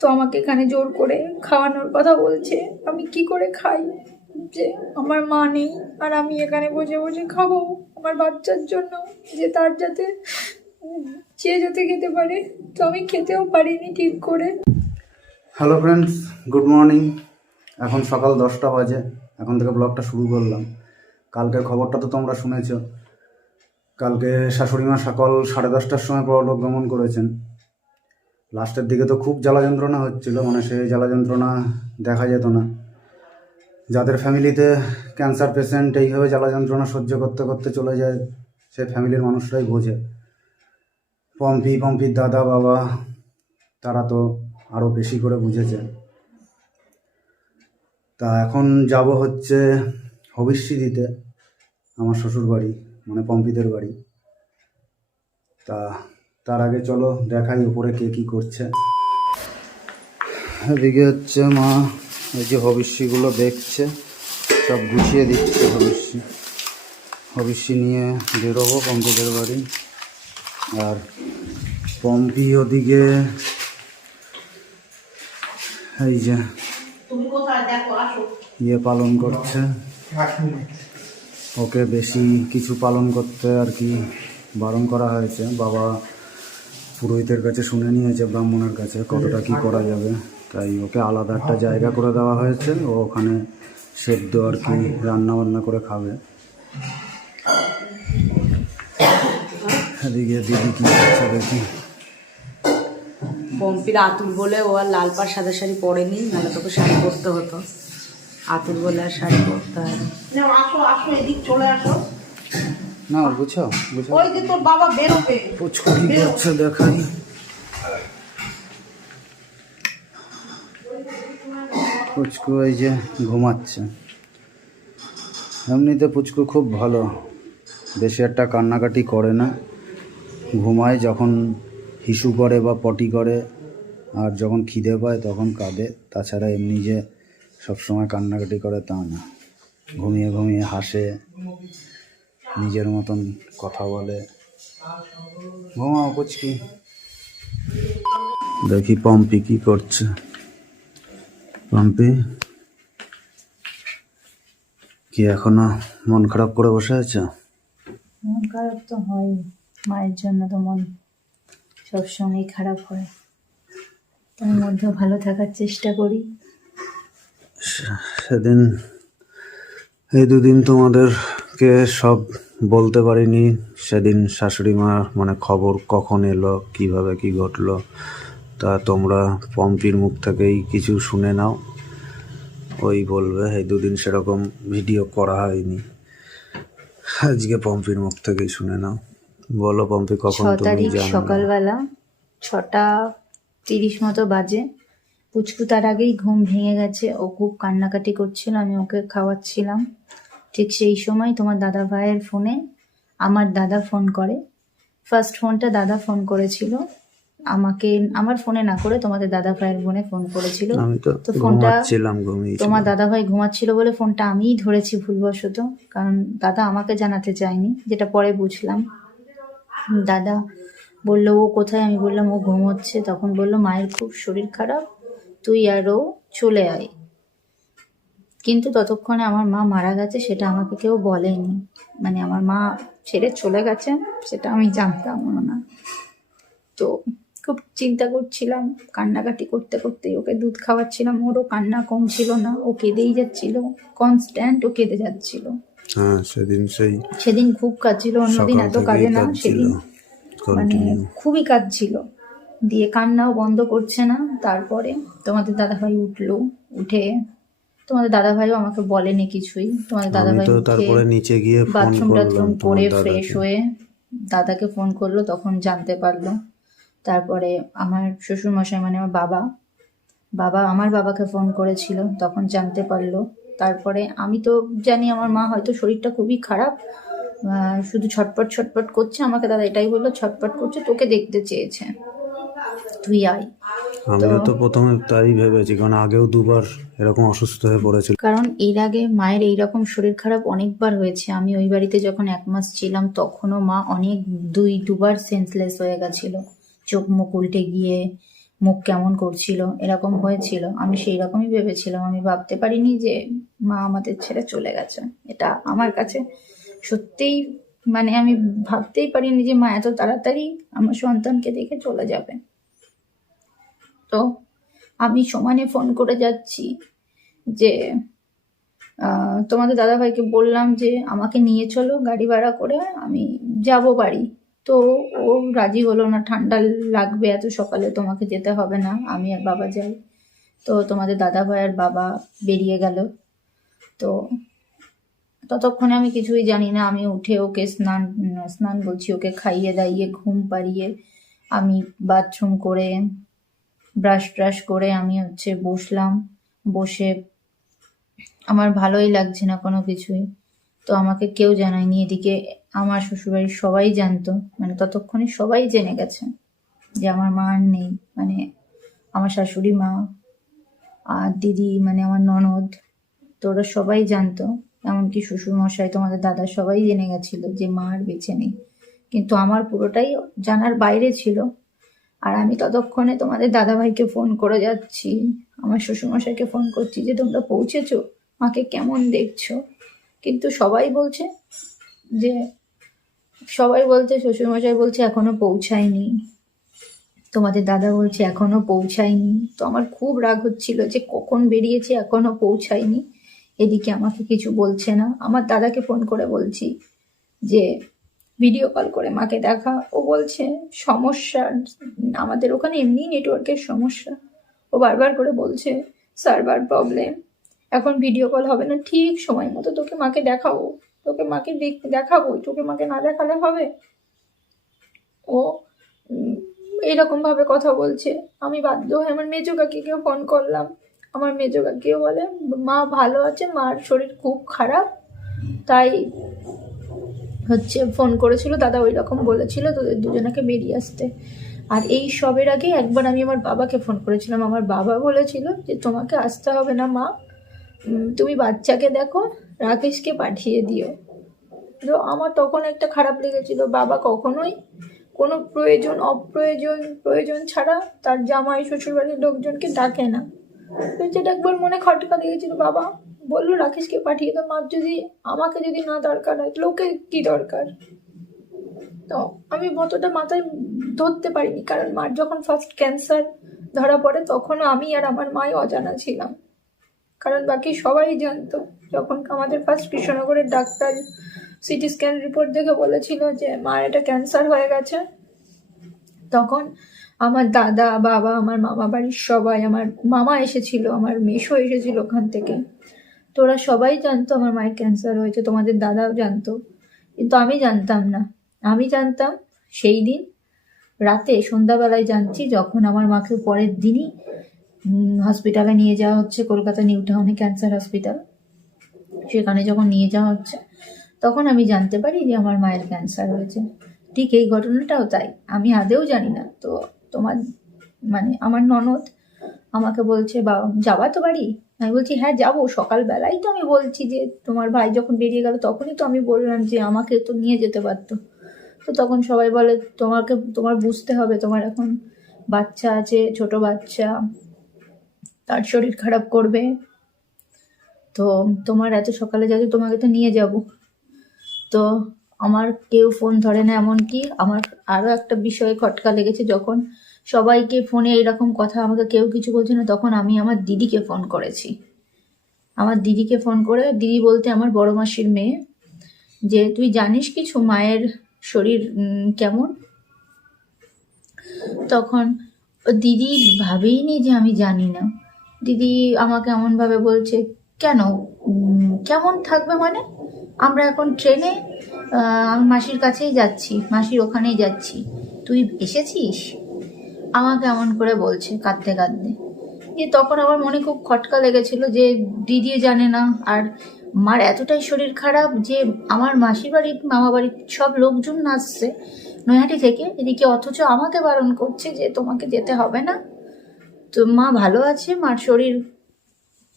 তো আমাকে এখানে জোর করে খাওয়ানোর কথা বলছে। আমি কি করে খাই? যে আমার মা নেই আর আমি এখানে বসে বসে খাব আমার বাচ্চার জন্য, যে তার যাতে সে যাতে খেতে পারে। তো আমি খেতেও পারিনি ঠিক করে। হ্যালো ফ্রেন্ডস গুড মর্নিং এখন সকাল দশটা বাজে, এখন থেকে ব্লগটা শুরু করলাম। কালকের খবরটা তো তোমরা শুনেছ। কালকে শাশুড়ি মা সকাল সাড়ে দশটার সময় পরলোক গমন করেছেন। লাস্টের দিকে তো খুব জ্বালা যন্ত্রণা হচ্ছিল মানে সেই জ্বালা যন্ত্রণা দেখা যেত না। যাদের ফ্যামিলিতে ক্যান্সার পেশেন্ট এইভাবে জ্বালা যন্ত্রণা সহ্য করতে করতে চলে যায়, সে ফ্যামিলির মানুষরাই বোঝে। পম্পি, পম্পির দাদা, বাবা, তারা তো আরও বেশি করে বুঝেছে। তা এখন যাব হচ্ছে হবিষ্যি দিতে আমার শ্বশুর বাড়ি মানে পম্পিদের বাড়ি। তা তার আগে চলো দেখাই উপরে কে কি করছে। এদিকে হচ্ছে মা এই যে হবিষ্যিগুলো দেখছে সব গুছিয়ে দিচ্ছে হবিষ্যি। হবিষ্যি নিয়ে বেরোবো পম্পিদের বাড়ি। আর পম্পি ওদিকে এই যে ইয়ে পালন করছে। ওকে বেশি কিছু পালন করতে আর কি বারণ করা হয়েছে। বাবা পুরোহিতের কাছে শুনে নিয়েছে ব্রাহ্মণের কাছে কতটা কি করা যাবে। তাই ওকে আলাদা একটা জায়গা করে দেওয়া হয়েছে ও ওখানে সেদ্ধ আর কি রান্না বান্না করে খাবে। এদিকে দিদি কি করছে দেখি। পম্পির আতুল বলে ও আর লাল পাড় সাদা শাড়ি পরেনি নাহলে তোকে শাড়ি পরতে হতো। আতুল বলে আর শাড়ি পরতে হয় আসো আসো এদিক চলে আসো। না বুঝছ বুঝছ ওই যে তোর বাবা বেরোবে। কি করছে দেখাই। পুচকু এই যে ঘুমাচ্ছে। এমনিতে পুচকু খুব ভালো। বেশি একটা কান্নাকাটি করে না। ঘুমায় যখন হিসু করে বা পটি করে আর যখন খিদে পায় তখন কাঁদে। তাছাড়া এমনি যে সবসময় কান্নাকাটি করে তা না। ঘুমিয়ে ঘুমিয়ে হাসে। নিজের মতন কথা বলে। ঘুমাও পুচকি। দেখি পম্পি কি করছে। পম্পি? কি এখনও মন খারাপ করে বসে আছে? মন খারাপ তো হয়। মায়ের জন্য তো মন সব সবসময় খারাপ হয়। তার মধ্যে ভালো থাকার চেষ্টা করি। সেদিন এই দুদিন তোমাদেরকে সব বলতে পারিনি। সেদিন শাশুড়ি মা মানে খবর কখন এলো কীভাবে কি ঘটলো তা তোমরা পম্পির মুখ থেকেই কিছু শুনে নাও। ওই বলবে এই দুদিন সেরকম ভিডিও করা হয়নি। আজকে পম্পির মুখ থেকেই শুনে নাও। বলো পম্পি কখন তুমি জানো সকালবেলা ছটা তিরিশ মতো বাজে। পুচকু তার আগেই ঘুম ভেঙে গেছে। ও খুব কান্নাকাটি করছিল আমি ওকে খাওয়াচ্ছিলাম। ঠিক সেই সময় তোমার দাদা ভাইয়ের ফোনে আমার দাদা ফোন করে। ফার্স্ট ফোনটা দাদা ফোন করেছিল। আমাকে আমার ফোনে না করে তোমাদের দাদা ভাইয়ের ফোনে ফোন করেছিল। আমি তো তো ফোনটা ঘুমাচ্ছিলাম ঘুমিয়ে তোমার দাদা ভাই ঘুমাচ্ছিল বলে ফোনটা আমিই ধরেছি ভুলবশত কারণ দাদা আমাকে জানাতে চায়নি যেটা পরে বুঝলাম। দাদা বলল ও কোথায়? আমি বললাম ও ঘুমোচ্ছে। তখন বলল মায়ের খুব শরীর খারাপ। তুই আর ও চলে আয়। কিন্তু ততক্ষণে আমার মা মারা গেছে সেটা আমাকে কেউ বলেনি। মানে আমার মা ছেড়ে চলে গেছে সেটা আমি জানতাম না। তো খুব চিন্তা করছিলাম কান্নাকাটি করতে করতে ওকে দুধ খাওয়াচ্ছিলাম। ওরও কান্না কম ছিল না ও কেঁদেই যাচ্ছিল কনস্ট্যান্ট ও কেঁদে যাচ্ছিল। হ্যাঁ সেদিন সেই সেদিন খুব কাঁদছিল অন্যদিন এত কাঁদে না সেদিন মানে খুবই কাঁদছিল। দিয়ে কান্নাও বন্ধ করছে না তারপরে তোমাদের দাদাভাই উঠল উঠে তোমাদের দাদাভাইও আমাকে বলেনি কিছুই। তোমাদের দাদাভাই তো তারপরে নিচে গিয়ে বাথরুম টাথরুম করে ফ্রেশ হয়ে দাদাকে ফোন করল তখন জানতে পারল। তারপরে আমার শ্বশুর মশাই মানে আমার বাবা বাবা আমার বাবাকে ফোন করেছিল তখন জানতে পারল। তারপরে আমি তো জানি আমার মা হয়তো শরীরটা খুবই খারাপ শুধু ছটপট ছটপট করছে। আমাকে দাদা এটাই বলল ছটপট করছে তোকে দেখতে চেয়েছে। তুই আয়। আমিও তো প্রথমে তাই ভেবেছি, কারণ আগেও দুবার এরকম অসুস্থ হয়ে পড়েছিল। কারণ এর আগে মায়ের এইরকম শরীর খারাপ অনেকবার হয়েছে। আমি ওই বাড়িতে যখন এক মাস ছিলাম, তখনও মা অনেক দুই, দুবার সেন্সলেস হয়ে গেছিল। চোখ মুখ উল্টে গিয়ে, মুখ কেমন করছিল, এরকম হয়েছিল। আমি সেই রকমই ভেবেছিলাম। আমি ভাবতে পারিনি যে মা আমাদের ছেড়ে চলে গেছে। এটা আমার কাছে সত্যিই মানে আমি ভাবতেই পারিনি যে মা এত তাড়াতাড়ি আমার সন্তানকে দেখে চলে যাবে। আমি সমানে ফোন করে যাচ্ছি যে তোমাদের দাদাভাইকে বললাম যে, আমাকে নিয়ে চলো গাড়ি ভাড়া করে, আমি যাব বাড়ি। তো ও রাজি হলো না, ঠান্ডা লাগবে এত সকালে, তোমাকে যেতে হবে না, আমি আর বাবা যাই। তো তোমাদের দাদাভাই আর বাবা বেরিয়ে গেল। তো ততক্ষণে আমি কিছুই জানি না, আমি উঠে ওকে স্নান স্নান বলছি, ওকে খাইয়ে দাইয়ে, ঘুম পাড়িয়ে আমি বাথরুম করে ব্রাশ ট্রাশ করে আমি হচ্ছে বসলাম। বসে আমার ভালোই লাগছে না কোনো কিছুই। তো আমাকে কেউ জানায়নি। এদিকে আমার শ্বশুরবাড়ির সবাই জানতো। মানে ততক্ষণে সবাই জেনে গেছে যে আমার মা আর নেই। মানে আমার শাশুড়ি মা আর দিদি মানে আমার ননদ, তো ওরা সবাই জানতো। এমনকি শ্বশুর মশাই তোমাদের দাদা সবাই জেনে গেছিল যে মা আর বেঁচে নেই। কিন্তু আমার পুরোটাই জানার বাইরে ছিল। আর আমি ততক্ষণে তোমাদের দাদাভাইকে ফোন করে যাচ্ছি। আমার শ্বশুরমশাইকে ফোন করছি যে, তোমরা পৌঁছেছো? মাকে কেমন দেখছ? কিন্তু সবাই বলছে যে, সবাই বলছে, শ্বশুরমশাই বলছে, এখনও পৌঁছায়নি। তোমাদের দাদা বলছে, এখনও পৌঁছায়নি। তো আমার খুব রাগ হচ্ছিল যে, কখন বেরিয়েছে? এখনও পৌঁছায়নি? এদিকে আমাকে কিছু বলছে না। আমার দাদাকে ফোন করে বলছি যে ভিডিও কল করে মাকে দেখা। ও বলছে সমস্যা আমাদের ওখানে এমনি নেটওয়ার্কের সমস্যা। ও বারবার করে বলছে সার্ভার প্রবলেম এখন ভিডিও কল হবে না ঠিক সময় মতো তোকে মাকে দেখাবো। তোকে মাকে দেখ- দেখাবো তোকে মাকে না দেখালে হবে? ও উম, এইরকম ভাবে কথা বলছে। আমি বাধ্য হয়ে আমার মেজো কাকিকে ফোন করলাম। আমার মেজো কাকিও বলে মা ভালো আছে মার শরীর খুব খারাপ তাই হচ্ছে ফোন করেছিল, দাদা ওই রকম বলেছিল তোদের দুজনাকে বেরিয়ে আসতে। আর এই সবের আগে একবার আমি আমার বাবাকে ফোন করেছিলাম। আমার বাবা বলেছিল যে, তোমাকে আসতে হবে না, মা। তুমি বাচ্চাকে দেখো, রাকেশকে পাঠিয়ে দিও। তো আমার তখন একটা খারাপ লেগেছিল। বাবা কখনোই কোনো প্রয়োজন, অপ্রয়োজন, প্রয়োজন ছাড়া তার জামাই, শ্বশুরবাড়ির লোকজনকে ডাকে না। তো যেটা একবার মনে খটকা লেগেছিল, বাবা বলল, রাকেশকে পাঠিয়ে দাও। মার যদি, আমাকে যদি না দরকার হয়, লোকে কি দরকার? তো আমি অতটা মাথায় ধরতে পারিনি, কারণ মার যখন ফার্স্ট ক্যান্সার ধরা পড়ে, তখনও আমি আর আমার মাই অজানা ছিলাম। কারণ বাকি সবাই জানতো, যখন আমাদের ফার্স্ট কৃষ্ণনগরের ডাক্তার সিটি স্ক্যান রিপোর্ট দেখে বলেছিল যে মার এটা ক্যান্সার হয়ে গেছে। তখন আমার দাদা, বাবা, আমার মামা বাড়ির সবাই, আমার মামা এসেছিল, আমার মেশো এসেছিল ওখান থেকে। তো ওরা সবাই জানতো আমার মায়ের ক্যান্সার হয়েছে, তোমাদের দাদাও জানতো। কিন্তু আমি জানতাম না। আমি জানতাম সেই দিন রাতে সন্ধ্যাবেলায় জানছি যখন আমার মাকে পরের দিনই হসপিটালে নিয়ে যাওয়া হচ্ছে, কলকাতা নিউ টাউনে ক্যান্সার হসপিটাল সেখানে যখন নিয়ে যাওয়া হচ্ছে, তখন আমি জানতে পারি যে আমার মায়ের ক্যান্সার হয়েছে। ঠিক এই ঘটনাটাও তাই। আমি আদেও জানি না। তো তোমার মানে আমার ননদ আমাকে বলছে বা যাবা তো বাড়ি? আমি বলছি হ্যাঁ যাব সকালবেলাই তো আমি বলছি যে, তোমার ভাই যখন বেরিয়ে গেল তখনই তো আমি বললাম যে, আমাকে তো নিয়ে যেতে পারতো। তো তখন সবাই বলে, তোমাকে, তোমার বুঝতে হবে, তোমার এখন বাচ্চা আছে, ছোট বাচ্চা, তার শরীর খারাপ করবে। তো তোমার এত সকালে যাচ্ছে, তোমাকে তো নিয়ে যাব। তো আমার কেউ ফোন ধরে না, এমনকি আমার আরও একটা বিষয়ে খটকা লেগেছে যখন সবাইকে ফোনে এরকম কথা, আমাকে কেউ কিছু বলছে না, তখন আমি আমার দিদিকে ফোন করেছি। আমার দিদিকে ফোন করে, দিদি বলতে আমার বড় মাসির মেয়ে, যে, তুই জানিস কিছু মায়ের শরীর কেমন? তখন, দিদি ভাবেইনি যে আমি জানি না। দিদি আমাকে এমনভাবে বলছে, কেন? কেমন থাকবে মানে? আমরা এখন ট্রেনে আমি মাসির কাছেই যাচ্ছি, মাসির ওখানেই যাচ্ছি। তুই এসেছিস? আমাকে এমন করে বলছে, কাঁদতে কাঁদতে। দিয়ে তখন আমার মনে খুব খটকা লেগেছিল যে দিদিও জানে না। আর মার এতটাই শরীর খারাপ যে আমার মাসির বাড়ির মামা বাড়ির সব লোকজন আসছে নৈহাটি থেকে। এদিকে অথচ আমাকে বারণ করছে যে তোমাকে যেতে হবে না। তো মা ভালো আছে, মার শরীর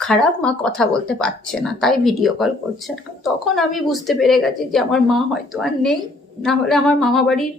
খারাপ, মা কথা বলতে পারছে না, তাই ভিডিও কল করছে না। তখন আমি বুঝতে পেরে গেছি যে আমার মা হয়তো আর নেই, না হলে আমার মামা বাড়ির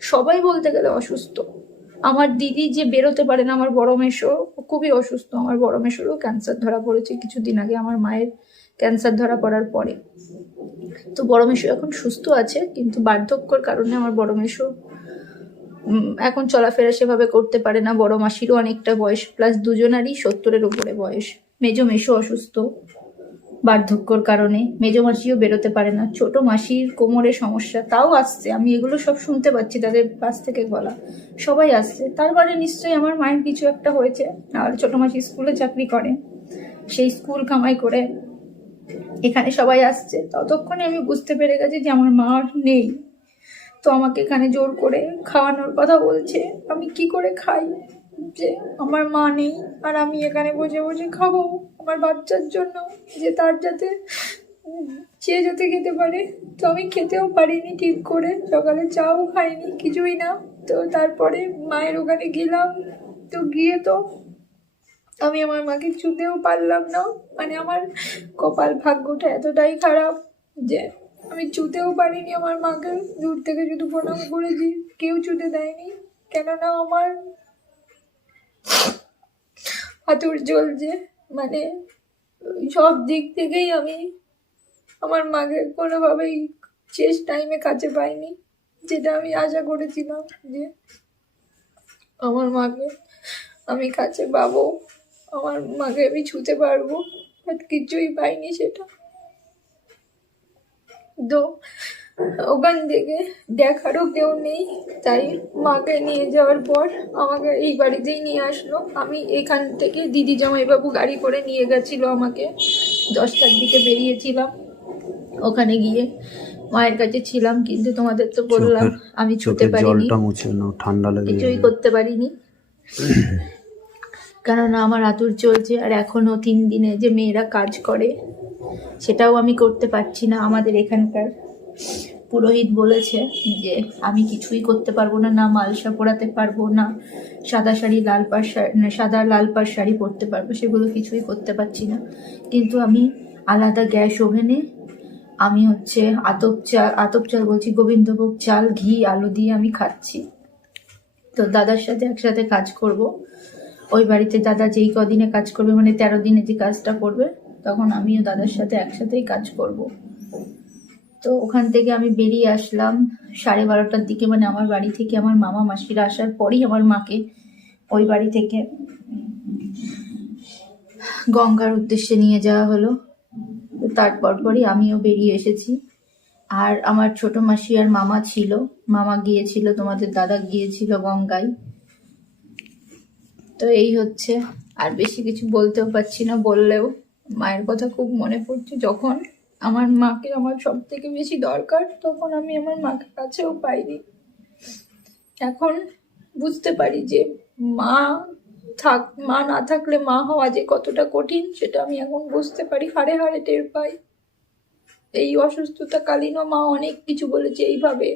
সবাই বলতে গেলে অসুস্থ। আমার দিদি যে বেরোতে পারে না, আমার বড় মেশো খুবই অসুস্থ, আমার বড় মেশোরও ক্যান্সার ধরা পড়েছে কিছুদিন আগে, আমার মায়ের ক্যান্সার ধরা পড়ার পরে। তো বড় মেশো এখন সুস্থ আছে, কিন্তু বার্ধক্যর কারণে আমার বড় মেশো এখন চলাফেরা সেভাবে করতে পারে না। বড় মাসিরও অনেকটা বয়স প্লাস দুজনারই সত্তরের উপরে বয়স। মেজো মেশো অসুস্থ। বার্ধক্যর কারণে। মেজো মাসিও বেরোতে পারে না। ছোট মাসির কোমরে সমস্যা, তাও আসছে। আমি এগুলো সব শুনতে পাচ্ছি তাদের কাছ থেকে বলা। সবাই আসছে। তারপরে মানে নিশ্চয়ই আমার মায়ের কিছু একটা হয়েছে। আর ছোট মাসি স্কুলে চাকরি করে। সেই স্কুল কামাই করে এখানে সবাই আসছে। ততক্ষণে আমি বুঝতে পেরে গেছি যে আমার মা নেই। তো আমাকে এখানে জোর করে খাওয়ানোর কথা বলছে। আমি কি করে খাই? যে আমার মা নেই আর আমি এখানে বসে বসে খাব আমার বাচ্চার জন্য, যে তার যাতে সে যাতে খেতে পারে। তো আমি খেতেও পারিনি ঠিক করে, সকালে চাও খাইনি, কিছুই না। তো তারপরে মায়ের ওখানে গেলাম, তো গিয়ে তো আমি আমার মাকে ছুতেও পারলাম না। মানে আমার কপাল ভাগ্যটা এতটাই খারাপ যে আমি ছুতেও পারিনি আমার মাকে। দূর থেকে শুধু প্রণাম করেছি, কেউ ছুতে দেয়নি। কেননা আমার হাতুর জ্বলছে মানে সব দিক থেকেই আমি আমার মাকে কোনোভাবেই শেষ টাইমে কাছে পাইনি, যেটা আমি আশা করেছিলাম যে আমার মাকে আমি কাছে পাবো, আমার মাকে আমি ছুতে পারব বাট কিছুই পাইনি সেটা। তো ওখান থেকে দেখারও কেউ নেই তাই মাকে নিয়ে যাওয়ার পর আমাকে এই বাড়িতেই নিয়ে আসলো। আমি এখান থেকে দিদি জামাইবাবু গাড়ি করে নিয়ে গেছিল আমাকে। দশটার দিকে বেরিয়েছিলাম। ওখানে গিয়ে মায়ের কাছে ছিলাম কিন্তু তোমাদের তো বললাম আমি ছুতে চোখের পারিনি। ঠান্ডা লেগে কিছুই করতে পারিনি। কেননা আমার আতুর চলছে আর এখনও তিন দিনে যে মেয়েরা কাজ করে সেটাও আমি করতে পারছি না আমাদের এখানকার। পুরোহিত বলেছে যে, আমি কিছুই করতে পারব না না মালসা পরাতে পারব না, সাদা শাড়ি, লাল পাড় শাড়ি সাদা লাল পাড় শাড়ি পরতে পারব, সেগুলো কিছুই করতে পারছি না। কিন্তু আমি আলাদা গ্যাস ওভেনে, আমি হচ্ছে আতপ চাল আতপ চাল বলছি, গোবিন্দভোগ চাল, ঘি, আলু দিয়ে আমি খাচ্ছি। তো দাদার সাথে একসাথে কাজ করব। ওই বাড়িতে দাদা যেই কদিনে কাজ করবে মানে তেরো দিনে যে কাজটা করবে, তখন আমিও দাদার সাথে একসাথেই কাজ করব। তো ওখান থেকে আমি বেরিয়ে আসলাম সাড়ে বারোটার দিকে। মানে আমার বাড়ি থেকে আমার মামা মাসিরা আসার পরই আমার মাকে ওই বাড়ি থেকে গঙ্গার উদ্দেশ্যে নিয়ে যাওয়া হলো। তারপর পরই আমিও বেরিয়ে এসেছি। আর আমার ছোট মাসি আর মামা ছিল। মামা গিয়েছিল, তোমাদের দাদা গিয়েছিল গঙ্গায়। তো এই হচ্ছে। আর বেশি কিছু বলতেও পারছি না, বললেও মায়ের কথা খুব মনে পড়ছে যখন। আমার মাকে আমার সব থেকে বেশি দরকার তখন আমি আমার মাকে কাছেও পাইনি। এখন বুঝতে পারি যে মা থাক মা না থাকলে মা হওয়া যে কতটা কঠিন সেটা আমি এখন বুঝতে পারি হাড়ে হাড়ে টের পাই। এই অসুস্থতা কালীনও মা অনেক কিছু বলেছে এইভাবে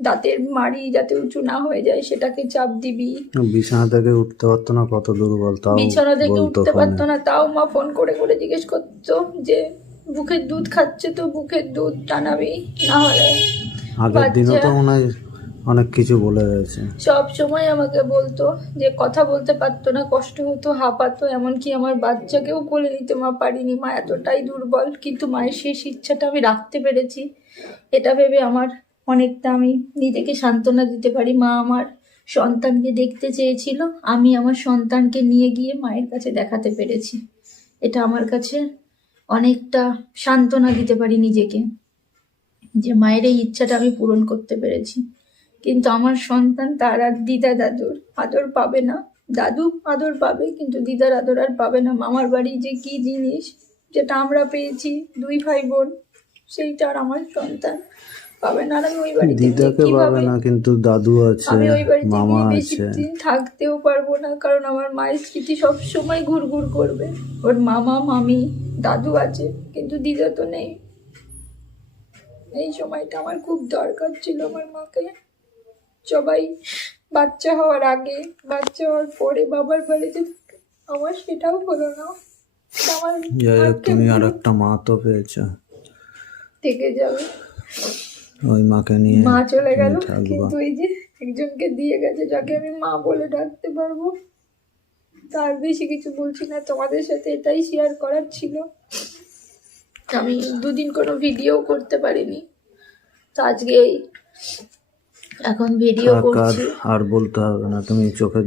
দাঁতের মাড়ি যাতে উঁচু না হয়ে যায় সেটাকে চাপ দিবি। বিছানা থেকে উঠতে পারতো না কত দুর্বল তাও বিছানা থেকে উঠতে পারতো না তাও মা ফোন করে করে জিজ্ঞেস করতো যে বুকের দুধ খাচ্ছে তো বুকের দুধ টানাবি না হলে আগের দিনও তো মনে অনেক কিছু বলে গেছে সব সময় আমাকে বলতো যে কথা বলতে পারতো না কষ্ট হতো হাঁপাতো এমনকি আমার বাচ্চাকেও কোলে নিতে মা পারিনি। মা এতটাই দুর্বল কিন্তু মায়ের শেষ ইচ্ছাটা আমি রাখতে পেরেছি। এটা ভেবে আমার অনেকটা আমি নিজেকে সান্ত্বনা দিতে পারি। মা আমার সন্তানকে দেখতে চেয়েছিল আমি আমার সন্তানকে নিয়ে গিয়ে মায়ের কাছে দেখাতে পেরেছি। এটা আমার কাছে অনেকটা সান্ত্বনা দিতে পারি নিজেকে যে মায়ের এই ইচ্ছাটা আমি পূরণ করতে পেরেছি। কিন্তু আমার সন্তান তার আর দিদা দাদুর আদর পাবে না। দাদু আদর পাবে, কিন্তু দিদার আদর আর পাবে না। মামার বাড়ি যে কি জিনিস, যেটা আমরা পেয়েছি দুই ভাই বোন, সেইটা আর আমার সন্তান। পাবে না আমি ওই বাড়িতে দিদাকে পাবে না কিন্তু দাদু আছে আমি ওই বাড়িতে গিয়ে বেশি দিন থাকতেও পারব না কারণ আমার মায়ের স্মৃতি সব সময় ঘুরঘুর করবে। ওর মামা মামি দাদু আছে কিন্তু দিদা তো নেই। এই সময়টা আমার খুব দরকার ছিল আমার মাকে। সবাই বাচ্চা হওয়ার আগে বাচ্চা হওয়ার পরে বাবার বাড়িতে। আমার সেটাও হলো না। আমার তুমি আর একটা মা তো পেয়েছ। থেকে যাবে। ওই মাকে নিয়ে মা চলে গেল কিন্তু এই যে একজনকে দিয়ে গেছে যাকে আমি মা বলে ডাকতে পারব তার বেশি কিছু বলছি না। তোমাদের সাথে এটাই শেয়ার করার ছিল। আমি দুদিন কোনো ভিডিও করতে পারিনি। তো আজকে এখন ভিডিও করছি। আর বলতে হবে না তুমি চোখের